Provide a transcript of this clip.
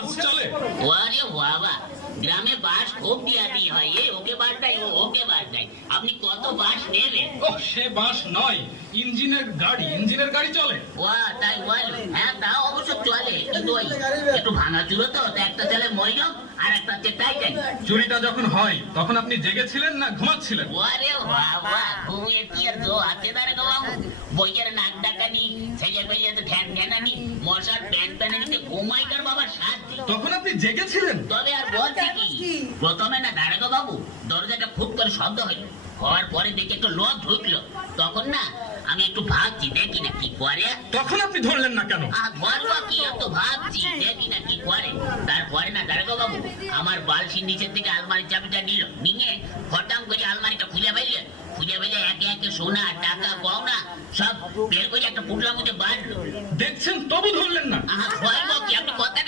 বাস চলে? ওরে বাবা, গ্রামে বাস খুব দিয়াদি হয়, ওকে বাস দেয়, ওকে বাস দেয়। আপনি কত বাস নেবেন? ওহ, সে বাস নয়, ইঞ্জিনের গাড়ি চলে। তাই বল? হ্যাঁ, তা অবশ্য চলে, কিন্তু ওই একটু ভাঙাচুরো তো, একটা চলে মরিয়ম আর একটা হচ্ছে টাইটান। চুরিটা যখন হয় তখন আপনি জেগেছিলেন না ঘুমাচ্ছিলেন? ওরে বাবা, ঘুমিয়ে কি আর জো হাতে দাঁড়ে গো বাবু? বইয়ের নাক ডাকানি, ছেলে পেলে তো ঠ্যান ঠ্যানানি, মশার প্যান প্যানানিতে ঘুমাইকার বাবার সাথে। তখন আপনি জেগেছিলেন? তবে আর বলছি কি, প্রথমে না দাঁড়ে গো বাবু, দরজাটা খুব করে শব্দ হইল, হওয়ার পরে দেখে একটু লোক ঢুকলো, তখন না আমি একটু ভাবছি দেখি না কি করে। তখন আপনি ধরলেন না কেন? ধরবো কি, একটু ভাবছি দেখি না কি করে। তারপরে না দাঁড়াগো বাবু, আমার বালসির নিচের থেকে আলমারির চাবিটা নিয়ে হঠাৎ করে আলমারিটা খুলে ফেললে একে একে সোনা টাকা গহনা সব বের করে একটা পুটলার মধ্যে বাঁধলো। দেখছেন তবু ধরলেন না? ধরবো কি, আপনি কথাটা